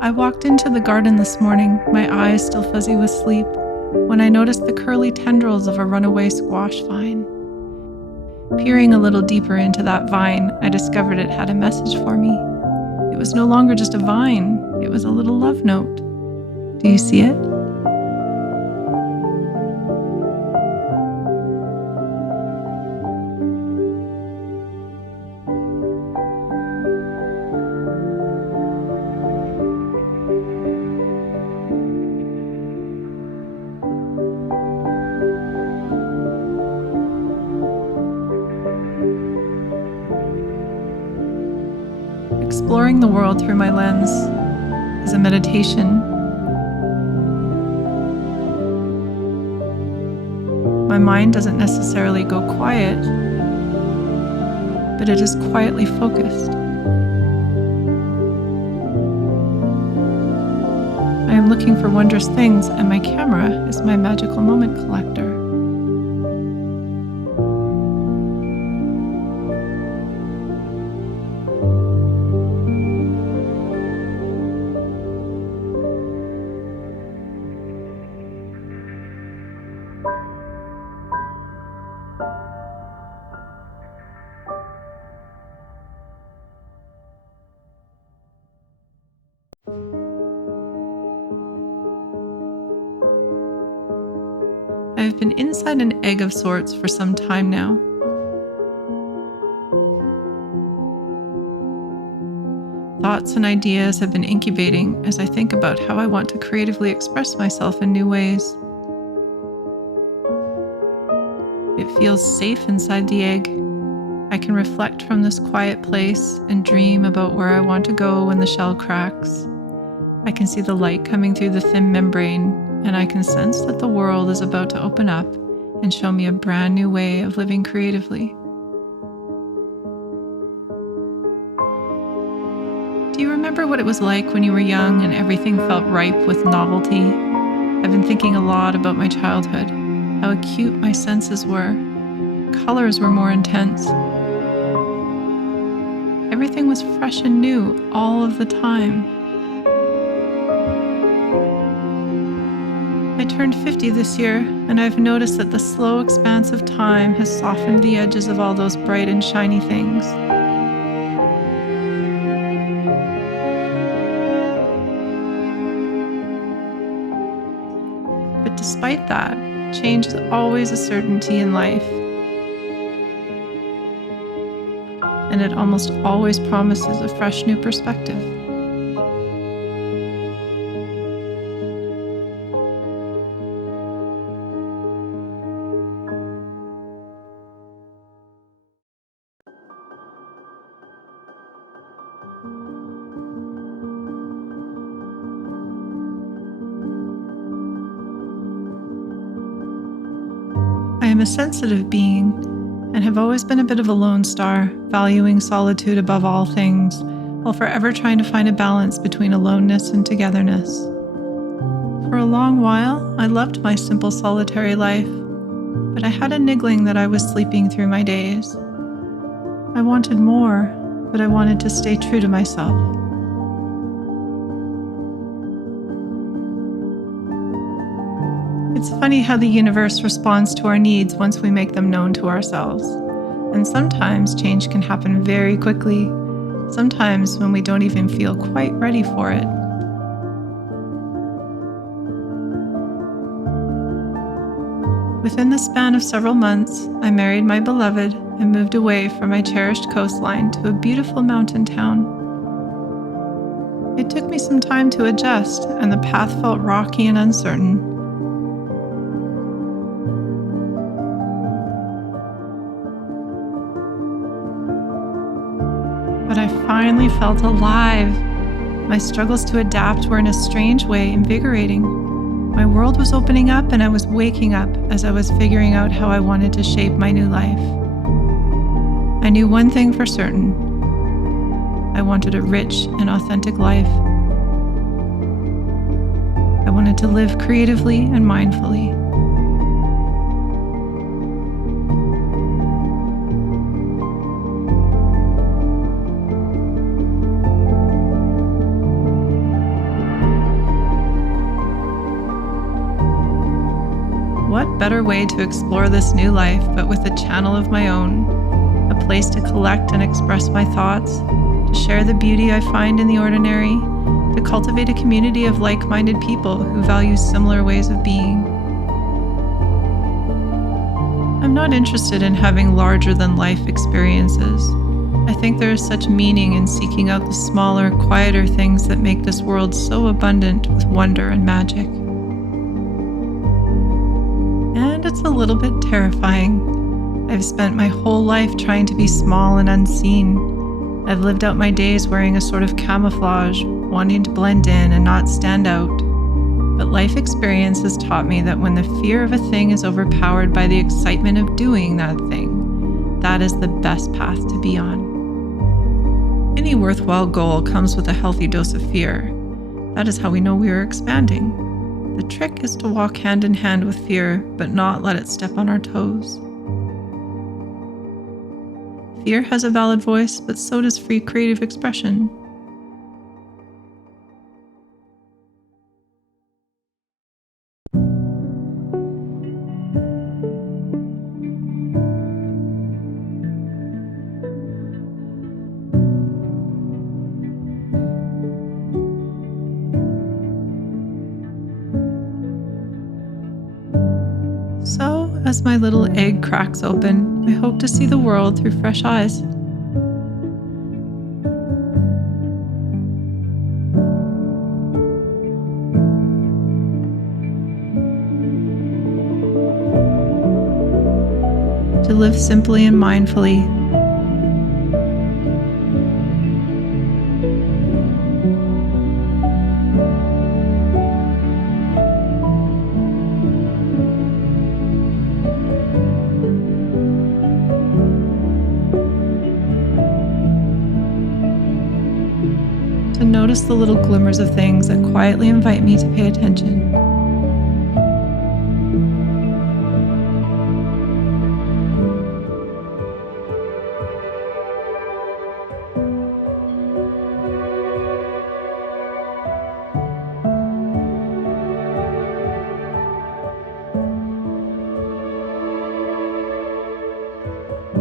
I walked into the garden this morning, my eyes still fuzzy with sleep, when I noticed the curly tendrils of a runaway squash vine. Peering a little deeper into that vine, I discovered it had a message for me. It was no longer just a vine, it was a little love note. Do you see it? Exploring the world through my lens is a meditation. My mind doesn't necessarily go quiet, but it is quietly focused. I am looking for wondrous things, and my camera is my magical moment collector. I have been inside an egg of sorts for some time now. Thoughts and ideas have been incubating as I think about how I want to creatively express myself in new ways. It feels safe inside the egg. I can reflect from this quiet place and dream about where I want to go when the shell cracks. I can see the light coming through the thin membrane, and I can sense that the world is about to open up and show me a brand new way of living creatively. Do you remember what it was like when you were young and everything felt ripe with novelty? I've been thinking a lot about my childhood, how acute my senses were. Colors were more intense. Everything was fresh and new all of the time. I turned 50 this year, and I've noticed that the slow expanse of time has softened the edges of all those bright and shiny things. But despite that, change is always a certainty in life. And it almost always promises a fresh new perspective. I am a sensitive being and have always been a bit of a lone star, valuing solitude above all things, while forever trying to find a balance between aloneness and togetherness. For a long while, I loved my simple solitary life, but I had a niggling that I was sleeping through my days. I wanted more, but I wanted to stay true to myself. It's funny how the universe responds to our needs once we make them known to ourselves. And sometimes change can happen very quickly, sometimes when we don't even feel quite ready for it. Within the span of several months, I married my beloved and moved away from my cherished coastline to a beautiful mountain town. It took me some time to adjust, and the path felt rocky and uncertain. But I finally felt alive. My struggles to adapt were in a strange way invigorating. My world was opening up, and I was waking up as I was figuring out how I wanted to shape my new life. I knew one thing for certain. I wanted a rich and authentic life. I wanted to live creatively and mindfully. better way to explore this new life, but with a channel of my own, a place to collect and express my thoughts, to share the beauty I find in the ordinary, to cultivate a community of like-minded people who value similar ways of being. I'm not interested in having larger-than-life experiences. I think there is such meaning in seeking out the smaller, quieter things that make this world so abundant with wonder and magic. And it's a little bit terrifying. I've spent my whole life trying to be small and unseen. I've lived out my days wearing a sort of camouflage, wanting to blend in and not stand out. But life experience has taught me that when the fear of a thing is overpowered by the excitement of doing that thing, that is the best path to be on. Any worthwhile goal comes with a healthy dose of fear. That is how we know we are expanding. The trick is to walk hand in hand with fear, but not let it step on our toes. Fear has a valid voice, but so does free creative expression. So, as my little egg cracks open, I hope to see the world through fresh eyes. To live simply and mindfully. To notice the little glimmers of things that quietly invite me to pay attention.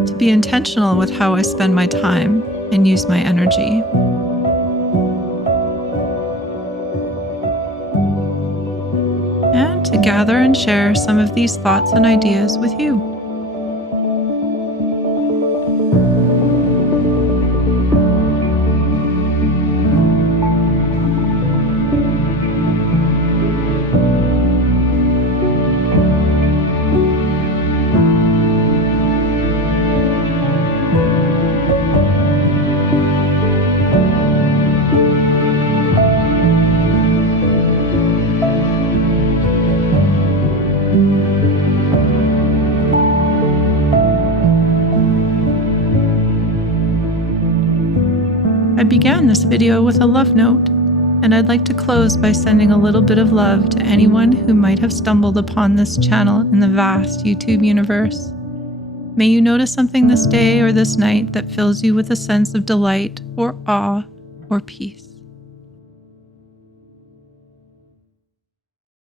To be intentional with how I spend my time and use my energy. And to gather and share some of these thoughts and ideas with you. I began this video with a love note, and I'd like to close by sending a little bit of love to anyone who might have stumbled upon this channel in the vast YouTube universe. May you notice something this day or this night that fills you with a sense of delight or awe or peace.